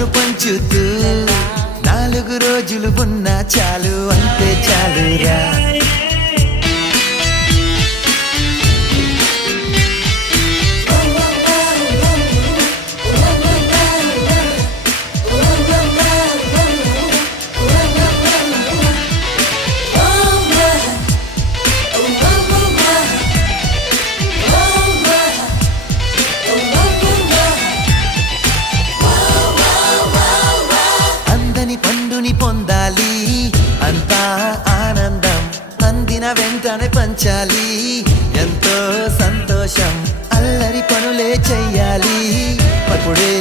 నవ్వును పంచుతూ 4 రోజులు ఉన్నా చాలు అంతే చాలురా. పండుని పొందాలి అంతా ఆనందం, అందిన వెంటనే పంచాలి ఎంతో సంతోషం, అల్లరి పనులే చెయ్యాలి అప్పుడే